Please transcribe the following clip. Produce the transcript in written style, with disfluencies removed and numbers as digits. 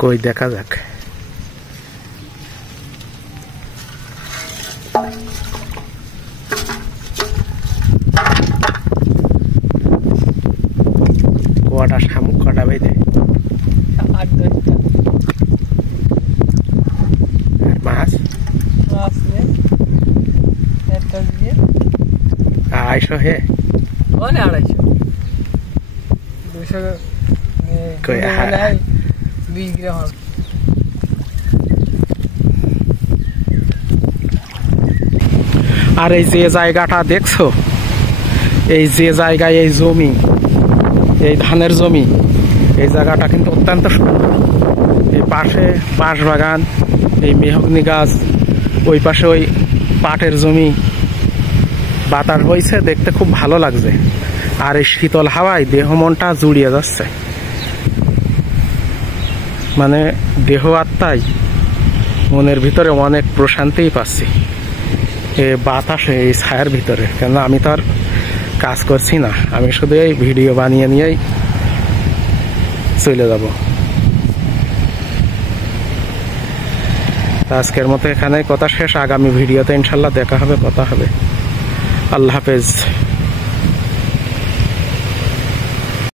কই দেখা যাক। কটা শামুক কটা বেঁধে মাছ আড়াইশো হে 250 কই 20 গ্রাম। আর এই যে জায়গাটা দেখছো, এই যে জায়গায় এই জমি, এই ধানের জমি, এই জায়গাটা কিন্তু অত্যন্ত সুন্দর। এই পাশে বাঁশ বাগান, এই মেহগনি গাছ, ওই পাশে ওই পাটের জমি, বাতাস বইছে, দেখতে খুব ভালো লাগছে। আর এই শীতল হাওয়ায় দেহ মনটা জুড়িয়ে যাচ্ছে, মানে দেহ আত্মায় মনের ভিতরে অনেক প্রশান্তি পাচ্ছি এই বাতাসে, এই ছায়ার ভিতরে। কেন আমি তো আর কাজ করছি না, আমি শুধু এই ভিডিও বানিয়ে নিয়েই চলে যাব। আজকের মতো এখানে কথা শেষ। আগামী ভিডিওতে ইনশাল্লাহ দেখা হবে, কথা হবে। আল্লাহ হাফেজ।